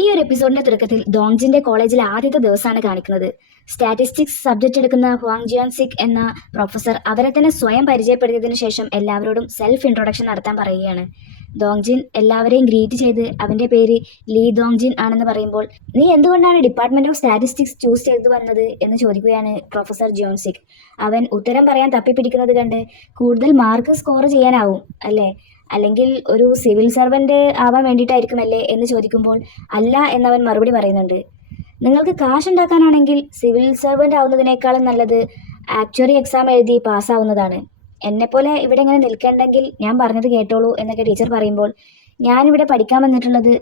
ഈ ഒരു എപ്പിസോഡിന്റെ തുടക്കത്തിൽ ഡോങ്ജിന്റെ കോളേജിലെ ആദ്യത്തെ ദിവസമാണ് കാണിക്കുന്നത്. സ്റ്റാറ്റിസ്റ്റിക്സ് സബ്ജക്ട് എടുക്കുന്ന ഹ്വാങ് ജിയാൻ സിക് എന്ന പ്രൊഫസർ അവരെ തന്നെ സ്വയം പരിചയപ്പെടുത്തിയതിനു ശേഷം എല്ലാവരോടും സെൽഫ് ഇൻട്രൊഡക്ഷൻ നടത്താൻ പറയുകയാണ്. ഡോങ്ജിൻ എല്ലാവരെയും ഗ്രീറ്റ് ചെയ്ത് അവന്റെ പേര് ലീ ഡോങ്ജിൻ ആണെന്ന് പറയുമ്പോൾ, നീ എന്തുകൊണ്ടാണ് ഡിപ്പാർട്ട്മെന്റ് ഓഫ് സ്റ്റാറ്റിസ്റ്റിക്സ് ചൂസ് ചെയ്തു വന്നത് എന്ന് ചോദിക്കുകയാണ് പ്രൊഫസർ ജിയോൺ സിക്. അവൻ ഉത്തരം പറയാൻ തപ്പിപ്പിടിക്കുന്നത് കണ്ട്, കൂടുതൽ മാർക്ക് സ്കോർ ചെയ്യാനാവും അല്ലേ, അല്ലെങ്കിൽ ഒരു സിവിൽ സർവന്റ് ആവാൻ വേണ്ടിയിട്ടായിരിക്കുമല്ലേ എന്ന് ചോദിക്കുമ്പോൾ, അല്ല എന്നവൻ മറുപടി പറയുന്നുണ്ട്. നിങ്ങൾക്ക് കാശ് ഉണ്ടാക്കാനാണെങ്കിൽ സിവിൽ സർവന്റ് ആവുന്നതിനേക്കാളും നല്ലത് ആക്ച്വറി എക്സാം എഴുതി പാസ്സാവുന്നതാണ്. എന്നെപ്പോലെ ഇവിടെ ഇങ്ങനെ നിൽക്കണ്ടെങ്കിൽ ഞാൻ പറഞ്ഞത് കേട്ടോളൂ എന്നൊക്കെ ടീച്ചർ പറയുമ്പോൾ, ഞാനിവിടെ പഠിക്കാൻ വന്നിട്ടുള്ളത്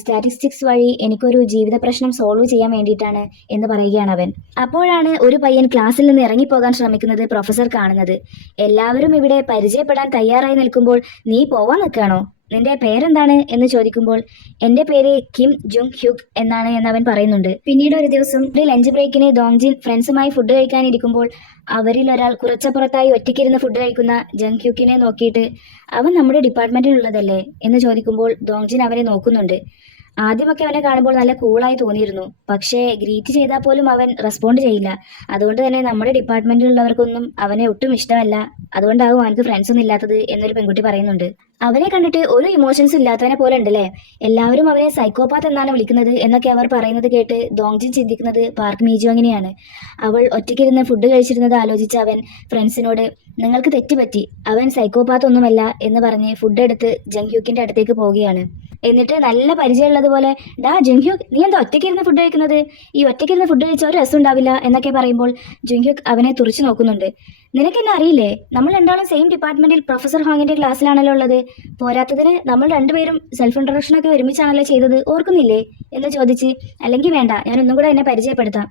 സ്റ്റാറ്റിസ്റ്റിക്സ് വഴി എനിക്കൊരു ജീവിത പ്രശ്നം സോൾവ് ചെയ്യാൻ വേണ്ടിയിട്ടാണ് എന്ന് പറയുകയാണ് അവൻ. അപ്പോഴാണ് ഒരു പയ്യൻ ക്ലാസ്സിൽ നിന്ന് ഇറങ്ങിപ്പോകാൻ ശ്രമിക്കുന്നത് പ്രൊഫസർ കാണുന്നത്. എല്ലാവരും ഇവിടെ പരിചയപ്പെടാൻ തയ്യാറായി നിൽക്കുമ്പോൾ നീ പോവാൻ നിൽക്കുകയാണോ, നിന്റെ പേരെന്താണ് എന്ന് ചോദിക്കുമ്പോൾ, എന്റെ പേര് കിം ജുങ് ഹ്യുക് എന്നാണ് എന്നവൻ പറയുന്നുണ്ട്. പിന്നീട് ഒരു ദിവസം ഒരു ലഞ്ച് ബ്രേക്കിന് ഡോങ്ജിൻ ഫ്രണ്ട്സുമായി ഫുഡ് കഴിക്കാനിരിക്കുമ്പോൾ അവരിൽ ഒരാൾ കുറച്ചപ്പുറത്തായി ഒറ്റയ്ക്കിരുന്ന് ഫുഡ് കഴിക്കുന്ന ജങ് ഹ്യുക്കിനെ നോക്കിയിട്ട്, അവൻ നമ്മുടെ ഡിപ്പാർട്ട്മെന്റിലുള്ളതല്ലേ എന്ന് ചോദിക്കുമ്പോൾ ഡോങ്ജിൻ അവനെ നോക്കുന്നുണ്ട്. ആദ്യമൊക്കെ അവനെ കാണുമ്പോൾ നല്ല കൂളായി തോന്നിയിരുന്നു. പക്ഷേ ഗ്രീറ്റ് ചെയ്താൽ പോലും അവൻ റെസ്പോണ്ട് ചെയ്യില്ല. അതുകൊണ്ട് തന്നെ നമ്മുടെ ഡിപ്പാർട്ട്മെന്റിലുള്ളവർക്കൊന്നും അവനെ ഒട്ടും ഇഷ്ടമല്ല. അതുകൊണ്ടാകും അവനക്ക് ഫ്രണ്ട്സ് ഒന്നും ഇല്ലാത്തത് എന്നൊരു പെൺകുട്ടി പറയുന്നുണ്ട്. അവനെ കണ്ടിട്ട് ഒരു ഇമോഷൻസ് ഇല്ലാത്തവനെ പോലെ ഉണ്ടല്ലേ, എല്ലാവരും അവനെ സൈക്കോപാത്ത് എന്നാണ് വിളിക്കുന്നത് എന്നൊക്കെ അവർ പറയുന്നത് കേട്ട് ഡോങ്ജിൻ ചിന്തിക്കുന്നത് പാർക്ക് മീജോങ്ങിനെയാണ്. അവൾ ഒറ്റയ്ക്കിരുന്ന് ഫുഡ് കഴിച്ചിരുന്നത് ആലോചിച്ച അവൻ ഫ്രണ്ട്സിനോട്, നിങ്ങൾക്ക് തെറ്റുപറ്റി, അവൻ സൈക്കോപാത്ത് ഒന്നുമല്ല എന്ന് പറഞ്ഞ് ഫുഡ് എടുത്ത് ജങ് ഹ്യൂക്കിന്റെ അടുത്തേക്ക് പോവുകയാണ്. എന്നിട്ട് നല്ല പരിചയമുള്ളതുപോലെ, ഡാ ജങ് ഹ്യൂക്ക്, നീ എന്താ ഒറ്റയ്ക്കിരുന്ന് ഫുഡ് കഴിക്കുന്നത്, ഈ ഒറ്റയ്ക്കിരുന്ന് ഫുഡ് കഴിച്ച ഒരു രസം ഉണ്ടാവില്ല എന്നൊക്കെ പറയുമ്പോൾ ജങ് ഹ്യൂക്ക് അവനെ തുറച്ചു നോക്കുന്നുണ്ട്. നിനക്കെന്നെ അറിയില്ലേ, നമ്മൾ രണ്ടാളും സെയിം ഡിപ്പാർട്ട്മെന്റിൽ പ്രൊഫസർ ഹോങ്ങിന്റെ ക്ലാസ്സിലാണല്ലോ ഉള്ളത്. പോരാത്തതിന് നമ്മൾ രണ്ടുപേരും സെൽഫ് ഇൻട്രൊഡക്ഷൻ ഒക്കെ ഒരുമിച്ചാണല്ലോ ചെയ്തത്, ഓർക്കുന്നില്ലേ എന്ന് ചോദിച്ച്, അല്ലെങ്കിൽ വേണ്ട, ഞാൻ ഒന്നും കൂടെ എന്നെ പരിചയപ്പെടുത്താം,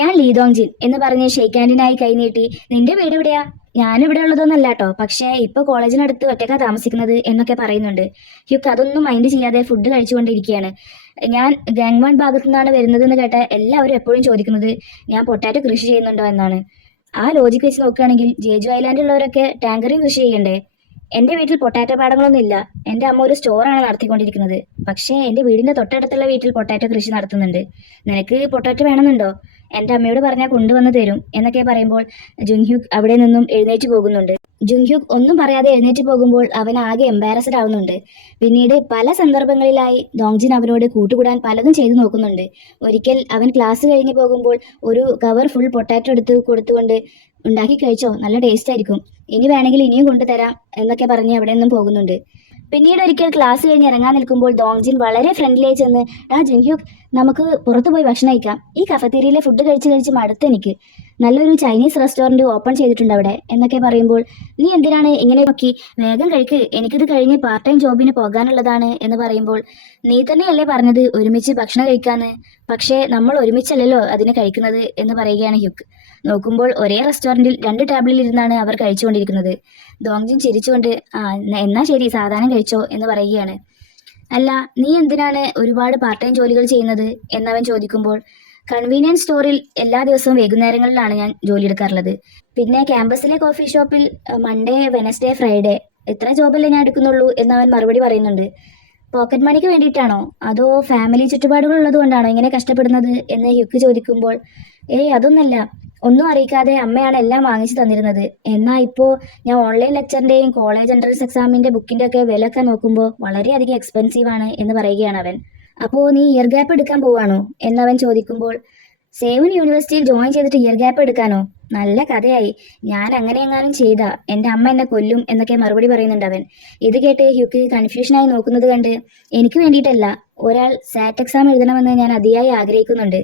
ഞാൻ ലീ ഡോങ്ജിൻ എന്ന് പറഞ്ഞ് ഷെയ്ക്ക് ഹാൻഡിനായി കൈനീട്ടി, നിന്റെ വീട് എവിടെയാ, ഞാനിവിടെ ഉള്ളതൊന്നല്ല കേട്ടോ, പക്ഷേ ഇപ്പൊ കോളേജിനടുത്ത് ഒറ്റയ്ക്കാ താമസിക്കുന്നത് എന്നൊക്കെ പറയുന്നുണ്ട്. ഹ്യുക്ക് അതൊന്നും മൈൻഡ് ചെയ്യാതെ ഫുഡ് കഴിച്ചുകൊണ്ടിരിക്കുകയാണ്. ഞാൻ ഗാങ്വാൻ ഭാഗത്തു നിന്നാണ് വരുന്നതെന്ന് കേട്ട എല്ലാവരും എപ്പോഴും ചോദിക്കുന്നത് ഞാൻ പൊട്ടാറ്റോ കൃഷി ചെയ്യുന്നുണ്ടോ എന്നാണ്. ആ ലോജിക്ക് വെച്ച് നോക്കുകയാണെങ്കിൽ ജേജു ഐലാൻഡിലുള്ളവരൊക്കെ ടാങ്കറിയും കൃഷി ചെയ്യണ്ടേ. എൻ്റെ വീട്ടിൽ പൊട്ടാറ്റോ പാടങ്ങളൊന്നും ഇല്ല. എൻ്റെ അമ്മ ഒരു സ്റ്റോറാണ് നടത്തിക്കൊണ്ടിരിക്കുന്നത്. പക്ഷേ എൻ്റെ വീടിൻ്റെ തൊട്ടടുത്തുള്ള വീട്ടിൽ പൊട്ടാറ്റോ കൃഷി നടത്തുന്നുണ്ട്. നിനക്ക് പൊട്ടാറ്റോ വേണമെന്നുണ്ടോ, എൻ്റെ അമ്മയോട് പറഞ്ഞാൽ കൊണ്ടുവന്ന് തരും എന്നൊക്കെ പറയുമ്പോൾ ജുങ്ഹ്യുക് അവിടെ നിന്നും എഴുന്നേറ്റ് പോകുന്നുണ്ട്. ജുങ്ഹ്യുക് ഒന്നും പറയാതെ എഴുന്നേറ്റ് പോകുമ്പോൾ അവൻ ആകെ എംബാരസ്ഡ് ആവുന്നുണ്ട്. പിന്നീട് പല സന്ദർഭങ്ങളിലായി ഡോങ്ജിൻ അവനോട് കൂട്ടുകൂടാൻ പലതും ചെയ്തു നോക്കുന്നുണ്ട്. ഒരിക്കൽ അവൻ ക്ലാസ് കഴിഞ്ഞ് പോകുമ്പോൾ ഒരു കവർ ഫുൾ പൊട്ടാറ്റോ എടുത്ത് കൊടുത്തുകൊണ്ട്, ഉണ്ടാക്കി കഴിച്ചോ, നല്ല ടേസ്റ്റ് ആയിരിക്കും, ഇനി വേണമെങ്കിൽ ഇനിയും കൊണ്ടുതരാം എന്നൊക്കെ പറഞ്ഞ് അവിടെ നിന്നും പോകുന്നുണ്ട്. പിന്നീട് ഒരിക്കൽ ക്ലാസ് കഴിഞ്ഞ് ഇറങ്ങാൻ നിൽക്കുമ്പോൾ ഡോങ്ജിൻ വളരെ ഫ്രണ്ട്ലിയായി ചെന്ന്, ജുങ്ഹ്യുക്, നമുക്ക് പുറത്തു പോയി ഭക്ഷണം കഴിക്കാം, ഈ കഫറ്റീരിയയിലെ ഫുഡ് കഴിച്ച് കഴിച്ച് മടുത്ത് എനിക്ക്, നല്ലൊരു ചൈനീസ് റെസ്റ്റോറൻറ്റ് ഓപ്പൺ ചെയ്തിട്ടുണ്ട് അവിടെ എന്നൊക്കെ പറയുമ്പോൾ, നീ എന്തിനാണ് ഇങ്ങനെ നോക്കി, വേഗം കഴിക്ക്, എനിക്കിത് കഴിഞ്ഞ് പാർട്ട് ടൈം ജോബിന് പോകാനുള്ളതാണ് എന്ന് പറയുമ്പോൾ, നീ തന്നെയല്ലേ പറഞ്ഞത് ഒരുമിച്ച് ഭക്ഷണം കഴിക്കാന്ന്, പക്ഷേ നമ്മൾ ഒരുമിച്ചല്ലല്ലോ അതിന് കഴിക്കുന്നത് എന്ന് പറയുകയാണ് ഹ്യുക്ക്. നോക്കുമ്പോൾ ഒരേ റെസ്റ്റോറൻറ്റിൽ 2 ടേബിളിൽ ഇരുന്നാണ് അവർ കഴിച്ചുകൊണ്ടിരിക്കുന്നത്. ഡോങ്ജിൻ ചിരിച്ചുകൊണ്ട്, എന്നാ ശരി, സാധാരണ കഴിച്ചോ എന്ന് പറയുകയാണ്. അല്ല, നീ എന്തിനാണ് ഒരുപാട് പാർട്ട് ടൈം ജോലികൾ ചെയ്യുന്നത് എന്നവൻ ചോദിക്കുമ്പോൾ, കൺവീനിയൻസ് സ്റ്റോറിൽ എല്ലാ ദിവസവും വൈകുന്നേരങ്ങളിലാണ് ഞാൻ ജോലി എടുക്കാറുള്ളത്. പിന്നെ ക്യാമ്പസിലെ കോഫി ഷോപ്പിൽ മൺഡേ വെനസ്ഡേ ഫ്രൈഡേ, ഇത്ര ജോബല്ലേ ഞാൻ എടുക്കുന്നുള്ളൂ എന്നവൻ മറുപടി പറയുന്നുണ്ട്. പോക്കറ്റ് മണിക്ക് വേണ്ടിയിട്ടാണോ അതോ ഫാമിലി ചുറ്റുപാടുകൾ ഉള്ളത് കൊണ്ടാണോ ഇങ്ങനെ കഷ്ടപ്പെടുന്നത് എന്ന് ഹ്യുക്ക് ചോദിക്കുമ്പോൾ, അതൊന്നല്ല, ഒന്നും അറിയിക്കാതെ അമ്മയാണ് എല്ലാം വാങ്ങിച്ചു തന്നിരുന്നത്. എന്നാൽ ഇപ്പോൾ ഞാൻ ഓൺലൈൻ ലെക്ചറിൻ്റെയും കോളേജ് എൻട്രൻസ് എക്സാമിൻ്റെ ബുക്കിൻ്റെ ഒക്കെ വിലയൊക്കെ നോക്കുമ്പോൾ വളരെയധികം എക്സ്പെൻസീവ് ആണ് എന്ന് പറയുകയാണ് അവൻ. അപ്പോൾ നീ ഇയർ ഗ്യാപ്പ് എടുക്കാൻ പോവാണോ എന്നവൻ ചോദിക്കുമ്പോൾ, സേവൻ യൂണിവേഴ്സിറ്റിയിൽ ജോയിൻ ചെയ്തിട്ട് ഇയർ ഗ്യാപ്പ് എടുക്കാനോ, നല്ല കഥയായി, ഞാൻ അങ്ങനെ എങ്ങാനും ചെയ്താ എൻ്റെ അമ്മ എന്നെ കൊല്ലും എന്നൊക്കെ മറുപടി പറയുന്നുണ്ട് അവൻ. ഇത് കേട്ട് ഹ്യുക്ക് കൺഫ്യൂഷനായി നോക്കുന്നത് കണ്ട്, എനിക്ക് വേണ്ടിയിട്ടല്ല, ഒരാൾ സാറ്റ് എക്സാം എഴുതണമെന്ന് ഞാൻ അതിയായി ആഗ്രഹിക്കുന്നുണ്ട്,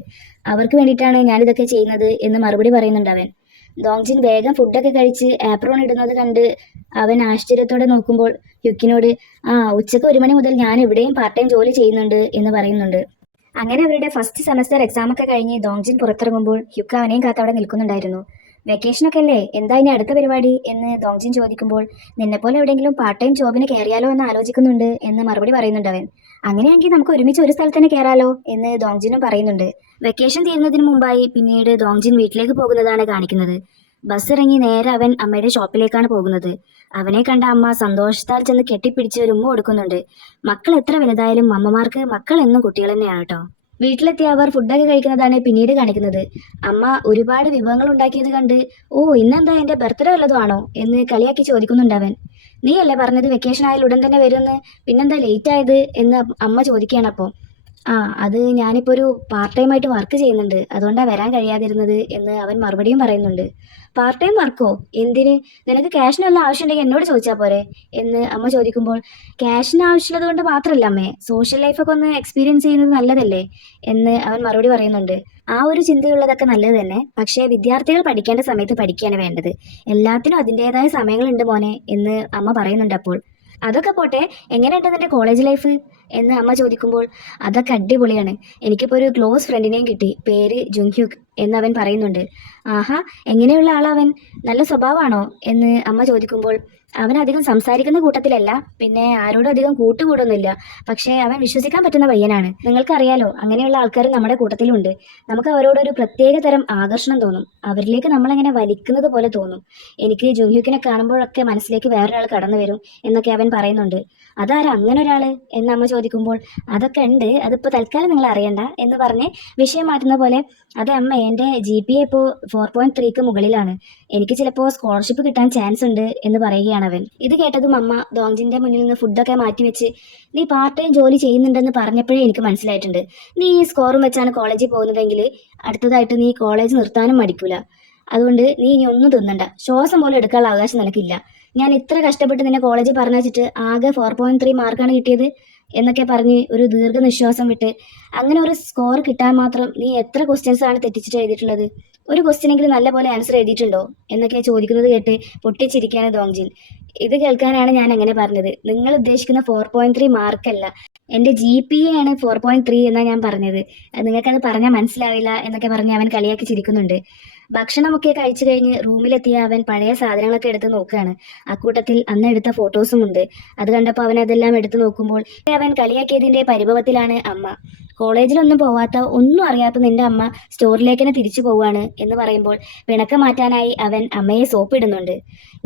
അവർക്ക് വേണ്ടിയിട്ടാണ് ഞാനിതൊക്കെ ചെയ്യുന്നത് എന്ന് മറുപടി പറയുന്നുണ്ട് അവൻ. ഡോങ്ജിൻ വേഗം ഫുഡൊക്കെ കഴിച്ച് ആപ്രോൺ ഇടുന്നത് കണ്ട് അവൻ ആശ്ചര്യത്തോടെ നോക്കുമ്പോൾ ഹ്യുക്കിനോട്, ഉച്ചക്ക് 1 മണി മുതൽ ഞാൻ എവിടെയും പാർട്ട് ടൈം ജോലി ചെയ്യുന്നുണ്ട് എന്ന് പറയുന്നുണ്ട്. അങ്ങനെ അവരുടെ ഫസ്റ്റ് സെമസ്റ്റർ എക്സാം ഒക്കെ കഴിഞ്ഞ് ഡോങ്ജിൻ പുറത്തിറങ്ങുമ്പോൾ ഹ്യുക്ക് അവനെയും കാത്ത് അവിടെ നിൽക്കുന്നുണ്ടായിരുന്നു. വെക്കേഷനൊക്കെ അല്ലേ, എന്താ ഇനി അടുത്ത പരിപാടി എന്ന് ഡോങ്ജിൻ ചോദിക്കുമ്പോൾ, നിന്നെപ്പോലെ എവിടെയെങ്കിലും പാർട്ട് ടൈം ജോബിന് കയറിയാലോ എന്ന് ആലോചിക്കുന്നുണ്ട് എന്ന് മറുപടി പറയുന്നുണ്ട് അവൻ. അങ്ങനെയാണെങ്കിൽ നമുക്ക് ഒരുമിച്ച് ഒരു സ്ഥലത്ത് തന്നെ കയറാലോ എന്ന് ഡോങ്ജിനും പറയുന്നുണ്ട്. വെക്കേഷൻ തീരുന്നതിന് മുമ്പായി പിന്നീട് ഡോങ്ജിൻ വീട്ടിലേക്ക് പോകുന്നതാണ് കാണിക്കുന്നത്. ബസ് ഇറങ്ങി നേരെ അവൻ അമ്മയുടെ ഷോപ്പിലേക്കാണ് പോകുന്നത്. അവനെ കണ്ട അമ്മ സന്തോഷത്താൽ ചെന്ന് കെട്ടിപ്പിടിച്ച് ഒരു ഉമ്മ കൊടുക്കുന്നുണ്ട്. മക്കൾ എത്ര വലുതായാലും അമ്മമാർക്ക് മക്കൾ എന്നും കുട്ടികൾ തന്നെയാണ് കേട്ടോ. വീട്ടിലെത്തിയ അവർ ഫുഡൊക്കെ കഴിക്കുന്നതാണ് പിന്നീട് കാണിക്കുന്നത്. അമ്മ ഒരുപാട് വിഭവങ്ങൾ ഉണ്ടാക്കിയത് കണ്ട്, ഓ ഇന്നെന്താ എൻ്റെ ബർത്ത്ഡേ വല്ലതും ആണോ എന്ന് കളിയാക്കി ചോദിക്കുന്നുണ്ട് അവൻ. നീ അല്ലേ പറഞ്ഞത് വെക്കേഷൻ ആയാൽ ഉടൻ തന്നെ വരുമെന്ന്, പിന്നെന്താ ലേറ്റ് ആയത് എന്ന് അമ്മ ചോദിക്കുകയാണ്. അപ്പോൾ അത് ഞാനിപ്പോൾ ഒരു പാർട്ട് ടൈം ആയിട്ട് വർക്ക് ചെയ്യുന്നുണ്ട്, അതുകൊണ്ടാണ് വരാൻ കഴിയാതിരുന്നത് എന്ന് അവൻ മറുപടിയും പറയുന്നുണ്ട്. പാർട്ട് ടൈം വർക്കോ? എന്തിന്? നിനക്ക് ക്യാഷിന് വല്ല ആവശ്യമുണ്ടെങ്കിൽ എന്നോട് ചോദിച്ചാൽ പോരെ എന്ന് അമ്മ ചോദിക്കുമ്പോൾ, ക്യാഷിന് ആവശ്യമുള്ളത് കൊണ്ട് മാത്രമല്ല അമ്മേ, സോഷ്യൽ ലൈഫൊക്കെ ഒന്ന് എക്സ്പീരിയൻസ് ചെയ്യുന്നത് നല്ലതല്ലേ എന്ന് അവൻ മറുപടി പറയുന്നുണ്ട്. ആ ഒരു ചിന്തയുള്ളതൊക്കെ നല്ലത് തന്നെ, പക്ഷേ വിദ്യാർത്ഥികൾ പഠിക്കേണ്ട സമയത്ത് പഠിക്കുകയാണ് വേണ്ടത്. എല്ലാത്തിനും അതിൻ്റെതായ സമയങ്ങളുണ്ട് മോനെ എന്ന് അമ്മ പറയുന്നുണ്ട്. അപ്പോൾ അതൊക്കെ പോട്ടെ, എങ്ങനെയുണ്ട് നിന്റെ കോളേജ് ലൈഫ് എന്ന് അമ്മ ചോദിക്കുമ്പോൾ, അതൊക്കെ അടിപൊളിയാണ്. എനിക്കിപ്പോൾ ഒരു ക്ലോസ് ഫ്രണ്ടിനെയും കിട്ടി, പേര് ജുങ്ഹ്യുക് എന്ന് അവൻ പറയുന്നുണ്ട്. ആഹാ, എങ്ങനെയുള്ള ആളവൻ? നല്ല സ്വഭാവമാണോ എന്ന് അമ്മ ചോദിക്കുമ്പോൾ, അവൻ അധികം സംസാരിക്കുന്ന കൂട്ടത്തിലല്ല, പിന്നെ ആരോടും അധികം കൂട്ടുകൂടൊന്നുമില്ല. പക്ഷേ അവൻ വിശ്വസിക്കാൻ പറ്റുന്ന പയ്യനാണ്. നിങ്ങൾക്കറിയാലോ, അങ്ങനെയുള്ള ആൾക്കാർ നമ്മുടെ കൂട്ടത്തിലുണ്ട്. നമുക്ക് അവരോടൊരു പ്രത്യേക തരം ആകർഷണം തോന്നും, അവരിലേക്ക് നമ്മളെങ്ങനെ വലിക്കുന്നത് പോലെ തോന്നും. എനിക്ക് ജുങ്ഹ്യുക്കിനെ കാണുമ്പോഴൊക്കെ മനസ്സിലേക്ക് വേറൊരാൾ കടന്നു വരും എന്നൊക്കെ അവൻ പറയുന്നുണ്ട്. അതാരാ അങ്ങനെ ഒരാൾ എന്ന് അമ്മ ചോദിക്കുമ്പോൾ, അതൊക്കെ ഉണ്ട്, അതിപ്പോൾ തൽക്കാലം നിങ്ങൾ അറിയണ്ട എന്ന് പറഞ്ഞ് വിഷയം മാറ്റുന്ന പോലെ, അതെ അമ്മ, എൻ്റെ GPA ഇപ്പോൾ 4.3ക്ക് മുകളിലാണ്, എനിക്ക് ചിലപ്പോൾ സ്കോളർഷിപ്പ് കിട്ടാൻ ചാൻസ് ഉണ്ട് എന്ന് പറയുകയാണ് അവൻ. ഇത് കേട്ടതും അമ്മ ഡോങ്ജിൻ്റെ മുന്നിൽ നിന്ന് ഫുഡൊക്കെ മാറ്റിവെച്ച്, നീ പാർട്ട് ടൈം ജോലി ചെയ്യുന്നുണ്ടെന്ന് പറഞ്ഞപ്പോഴേ എനിക്ക് മനസ്സിലായിട്ടുണ്ട്, നീ ഈ സ്കോറും വെച്ചാണ് കോളേജിൽ പോകുന്നതെങ്കിൽ അടുത്തതായിട്ട് നീ കോളേജ് നിർത്താനും മടിക്കൂല. അതുകൊണ്ട് നീ ഇനി ഒന്നും തിന്നണ്ട, ശ്വാസം പോലും എടുക്കാനുള്ള അവകാശം നിനക്കില്ല. ഞാൻ ഇത്ര കഷ്ടപ്പെട്ട് നിന്നെ കോളേജിൽ പറഞ്ഞിട്ട് ആകെ 4.3 മാർക്കാണ് കിട്ടിയത് എന്നൊക്കെ പറഞ്ഞ് ഒരു ദീർഘനിശ്വാസം വിട്ട്, അങ്ങനെ ഒരു സ്കോർ കിട്ടാൻ മാത്രം നീ എത്ര ക്വസ്റ്റ്യൻസ് ആണ് തെറ്റിച്ചിട്ട് എഴുതിയിട്ടുള്ളത്? ഒരു ക്വസ്റ്റ്യനെങ്കിലും നല്ല പോലെ ആൻസർ എഴുതിയിട്ടുണ്ടോ എന്നൊക്കെ ചോദിക്കുന്നത് കേട്ട് പൊട്ടിച്ചിരിക്കുകയാണ് ദോങ്ജിൻ. ഇത് കേൾക്കാനാണ് ഞാൻ അങ്ങനെ പറഞ്ഞത്. നിങ്ങൾ ഉദ്ദേശിക്കുന്ന 4.3 മാർക്കല്ല, എൻ്റെ GPA ആണ് 4.3 എന്നാണ് ഞാൻ പറഞ്ഞത്. നിങ്ങൾക്കത് പറഞ്ഞാൽ മനസ്സിലാവില്ല എന്നൊക്കെ പറഞ്ഞ് അവൻ കളിയാക്കി ചിരിക്കുന്നുണ്ട്. ഭക്ഷണമൊക്കെ കഴിച്ചു കഴിഞ്ഞ് റൂമിലെത്തിയ അവൻ പഴയ സാധനങ്ങളൊക്കെ എടുത്ത് നോക്കുകയാണ്. അക്കൂട്ടത്തിൽ അന്ന് എടുത്ത ഫോട്ടോസും ഉണ്ട്. അത് കണ്ടപ്പോൾ അവൻ അതെല്ലാം എടുത്തു നോക്കുമ്പോൾ അവൻ കളിയാക്കിയതിൻ്റെ പരിഭവത്തിലാണ് അമ്മ. കോളേജിലൊന്നും പോവാത്ത, ഒന്നും അറിയാത്ത നിന്റെ അമ്മ സ്റ്റോറിലേക്ക് തന്നെ തിരിച്ചു പോവുകയാണ് എന്ന് പറയുമ്പോൾ പിണക്കം മാറ്റാനായി അവൻ അമ്മയെ സോപ്പിടുന്നുണ്ട്.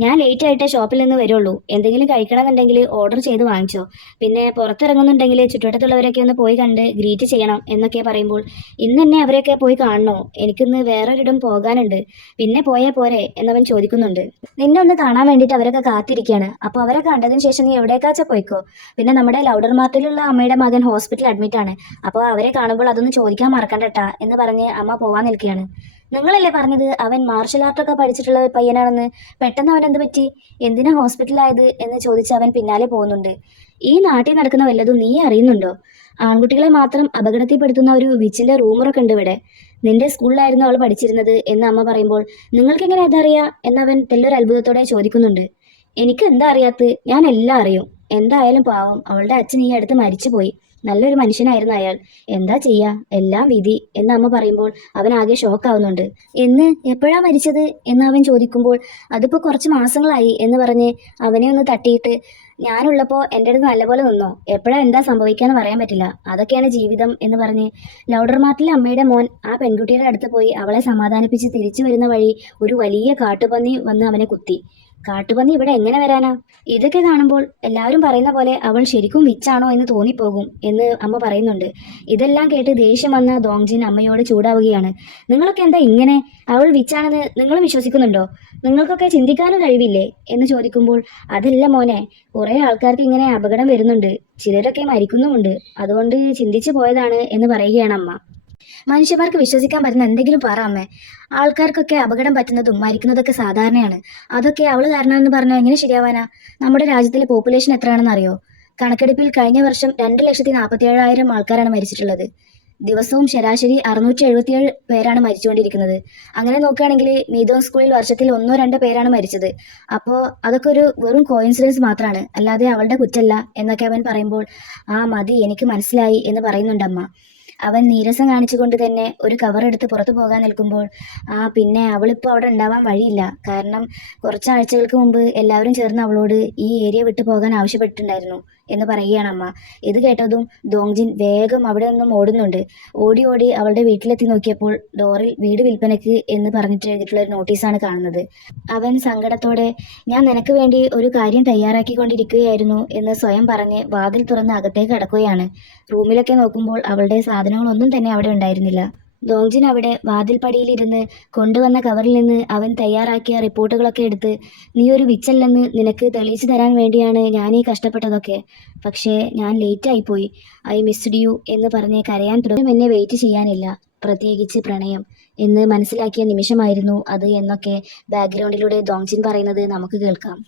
ഞാൻ ലേറ്റ് ആയിട്ടേ ഷോപ്പിൽ നിന്ന് വരുള്ളൂ, എന്തെങ്കിലും കഴിക്കണമെന്നുണ്ടെങ്കിൽ ഓർഡർ ചെയ്ത് വാങ്ങിച്ചോ, പിന്നെ പുറത്തിറങ്ങുന്നുണ്ടെങ്കിൽ ചുറ്റുവട്ടത്തുള്ളവരൊക്കെ ഒന്ന് പോയി കണ്ട് ഗ്രീറ്റ് ചെയ്യണം എന്നൊക്കെ പറയുമ്പോൾ, ഇന്ന് തന്നെ അവരെയൊക്കെ പോയി കാണണോ? എനിക്കിന്ന് വേറൊരിടം പോകാനുണ്ട്, പിന്നെ പോയാൽ പോരെ എന്നവൻ ചോദിക്കുന്നുണ്ട്. നിന്നെ ഒന്ന് കാണാൻ വേണ്ടിയിട്ട് അവരൊക്കെ കാത്തിരിക്കുകയാണ്. അപ്പോൾ അവരെ കണ്ടതിന് ശേഷം നീ എവിടേക്കാച്ചാ പോയിക്കോ. പിന്നെ നമ്മുടെ ലൗഡർ മാർട്ടിലുള്ള അമ്മയുടെ മകൻ ഹോസ്പിറ്റലിൽ അഡ്മിറ്റ് ആണ്, അപ്പോൾ അവരെ കാണുമ്പോൾ അതൊന്ന് ചോദിക്കാൻ മറക്കണ്ടട്ടാ എന്ന് പറഞ്ഞ് അമ്മ പോവാൻ നിൽക്കുകയാണ്. നിങ്ങളല്ലേ പറഞ്ഞത് അവൻ മാർഷൽ ആർട്ടൊക്കെ പഠിച്ചിട്ടുള്ള പയ്യനാണെന്ന്? പെട്ടെന്ന് അവൻ എന്ത് പറ്റി? എന്തിനാ ഹോസ്പിറ്റലായത് എന്ന് ചോദിച്ച് അവൻ പിന്നാലെ പോകുന്നുണ്ട്. ഈ നാട്ടിൽ നടക്കുന്ന വല്ലതും നീ അറിയുന്നുണ്ടോ? ആൺകുട്ടികളെ മാത്രം അപകടത്തിൽപ്പെടുത്തുന്ന ഒരു വിച്ചിന്റെ റൂമറൊക്കെ ഉണ്ട് ഇവിടെ. നിന്റെ സ്കൂളിലായിരുന്നു അവൾ പഠിച്ചിരുന്നത് എന്ന് അമ്മ പറയുമ്പോൾ, നിങ്ങൾക്ക് എങ്ങനെ അതറിയാ എന്നവൻ തെല്ലൊരു അത്ഭുതത്തോടെ ചോദിക്കുന്നുണ്ട്. എനിക്ക് എന്താ അറിയാത്തത്? ഞാൻ എല്ലാം അറിയും. എന്തായാലും പാവം, അവളുടെ അച്ഛൻ ഈ അടുത്ത് മരിച്ചുപോയി. നല്ലൊരു മനുഷ്യനായിരുന്നു അയാൾ. എന്താ ചെയ്യാ, എല്ലാം വിധി എന്ന് അമ്മ പറയുമ്പോൾ അവൻ ആകെ ഷോക്കാവുന്നുണ്ട്. എന്ന് എപ്പോഴാ മരിച്ചത് എന്ന് അവൻ ചോദിക്കുമ്പോൾ, അതിപ്പോൾ കുറച്ച് മാസങ്ങളായി എന്ന് പറഞ്ഞ് അവനെ ഒന്ന് തട്ടിയിട്ട്, ഞാനുള്ളപ്പോൾ എൻ്റെ അടുത്ത് നല്ലപോലെ നിന്നോ, എപ്പോഴാ എന്താ സംഭവിക്കാന്ന് പറയാൻ പറ്റില്ല, അതൊക്കെയാണ് ജീവിതം എന്ന് പറഞ്ഞ് ലൗഡർ മാർട്ടിലെ അമ്മയുടെ മോൻ ആ പെൺകുട്ടിയുടെ അടുത്ത് പോയി അവളെ സമാധാനിപ്പിച്ച് തിരിച്ചു വരുന്ന വഴി ഒരു വലിയ കാട്ടുപന്നി വന്ന് അവനെ കുത്തി. കാട്ടുപന്നി ഇവിടെ എങ്ങനെ വരാനാ? ഇതൊക്കെ കാണുമ്പോൾ എല്ലാവരും പറയുന്ന പോലെ അവൾ ശരിക്കും വിച്ചാണോ എന്ന് തോന്നിപ്പോകും എന്ന് അമ്മ പറയുന്നുണ്ട്. ഇതെല്ലാം കേട്ട് ദേഷ്യം വന്ന ദോങ്ജിൻ അമ്മയോട് ചൂടാവുകയാണ്. നിങ്ങളൊക്കെ എന്താ ഇങ്ങനെ? അവൾ വിച്ചാണെന്ന് നിങ്ങൾ വിശ്വസിക്കുന്നുണ്ടോ? നിങ്ങൾക്കൊക്കെ ചിന്തിക്കാനും കഴിവില്ലേ എന്ന് ചോദിക്കുമ്പോൾ, അതല്ല മോനെ, കുറേ ആൾക്കാർക്ക് ഇങ്ങനെ അപകടം വരുന്നുണ്ട്, ചിലരൊക്കെ മരിക്കുന്നുമുണ്ട്, അതുകൊണ്ട് ചിന്തിച്ചു പോയതാണ് എന്ന് പറയുകയാണ് അമ്മ. മനുഷ്യന്മാർക്ക് വിശ്വസിക്കാൻ പറ്റുന്ന എന്തെങ്കിലും പറ അമ്മേ. ആൾക്കാർക്കൊക്കെ അപകടം പറ്റുന്നതും മരിക്കുന്നതൊക്കെ സാധാരണയാണ്. അതൊക്കെ അവള് കാരണമെന്ന് പറഞ്ഞാൽ എങ്ങനെ ശരിയാവാനാ? നമ്മുടെ രാജ്യത്തിലെ പോപ്പുലേഷൻ എത്രയാണെന്ന് അറിയോ? കണക്കെടുപ്പിൽ കഴിഞ്ഞ വർഷം 2,47,000 ആൾക്കാരാണ് മരിച്ചിട്ടുള്ളത്. ദിവസവും ശരാശരി 677 പേരാണ് മരിച്ചുകൊണ്ടിരിക്കുന്നത്. അങ്ങനെ നോക്കുകയാണെങ്കിൽ മീതോൻ സ്കൂളിൽ വർഷത്തിൽ 1-2 പേരാണ് മരിച്ചത്. അപ്പോൾ അതൊക്കെ ഒരു വെറും കോയിൻസിഡൻസ് മാത്രമാണ്, അല്ലാതെ അവളുടെ കുറ്റല്ല എന്നൊക്കെ അവൻ പറയുമ്പോൾ, ആ മതി, എനിക്ക് മനസ്സിലായി എന്ന് പറയുന്നുണ്ടമ്മ. അവൻ നീരസം കാണിച്ചുകൊണ്ട് തന്നെ ഒരു കവർ എടുത്ത് പുറത്തു പോകാൻ നിൽക്കുമ്പോൾ, പിന്നെ അവളിപ്പോൾ അവിടെ ഉണ്ടാവാൻ വഴിയില്ല, കാരണം കുറച്ചാഴ്ചകൾക്ക് മുമ്പ് എല്ലാവരും ചേർന്ന് അവളോട് ഈ ഏരിയ വിട്ടു പോകാൻ ആവശ്യപ്പെട്ടിട്ടുണ്ടായിരുന്നു എന്ന് പറയുകയാണ് അമ്മ. ഇത് കേട്ടതും ദോങ്ജിൻ വേഗം അവിടെ നിന്നും ഓടുന്നുണ്ട്. ഓടി ഓടി അവളുടെ വീട്ടിലെത്തി നോക്കിയപ്പോൾ ഡോറിൽ വീട് വിൽപ്പനയ്ക്ക് എന്ന് പറഞ്ഞിട്ട് എഴുതിയിട്ടുള്ള ഒരു നോട്ടീസാണ് കാണുന്നത്. അവൻ സങ്കടത്തോടെ ഞാൻ നിനക്ക് വേണ്ടി ഒരു കാര്യം തയ്യാറാക്കിക്കൊണ്ടിരിക്കുകയായിരുന്നു എന്ന് സ്വയം പറഞ്ഞ് വാതിൽ തുറന്ന് അകത്തേക്ക് കടക്കുകയാണ്. റൂമിലൊക്കെ നോക്കുമ്പോൾ അവളുടെ സാധനങ്ങളൊന്നും തന്നെ അവിടെ ഉണ്ടായിരുന്നില്ല. ദോങ്ജിൻ അവിടെ വാതിൽപ്പടിയിലിരുന്ന് കൊണ്ടുവന്ന കവറിൽ നിന്ന് അവൻ തയ്യാറാക്കിയ റിപ്പോർട്ടുകളൊക്കെ എടുത്ത് നീ ഒരു വിച്ചല്ലെന്ന് നിനക്ക് തെളിയിച്ചു തരാൻ വേണ്ടിയാണ് ഞാൻ ഈ കഷ്ടപ്പെട്ടതൊക്കെ. പക്ഷേ ഞാൻ ലേറ്റായിപ്പോയി. ഐ മിസ്ഡ് യു എന്ന് പറഞ്ഞ് കരയാൻ തുടങ്ങും. എന്നെ വെയിറ്റ് ചെയ്യാനില്ല, പ്രത്യേകിച്ച് പ്രണയം എന്ന് മനസ്സിലാക്കിയ നിമിഷമായിരുന്നു അത് എന്നൊക്കെ ബാക്ക്ഗ്രൗണ്ടിലൂടെ ദോങ്ജിൻ പറയുന്നത് നമുക്ക് കേൾക്കാം.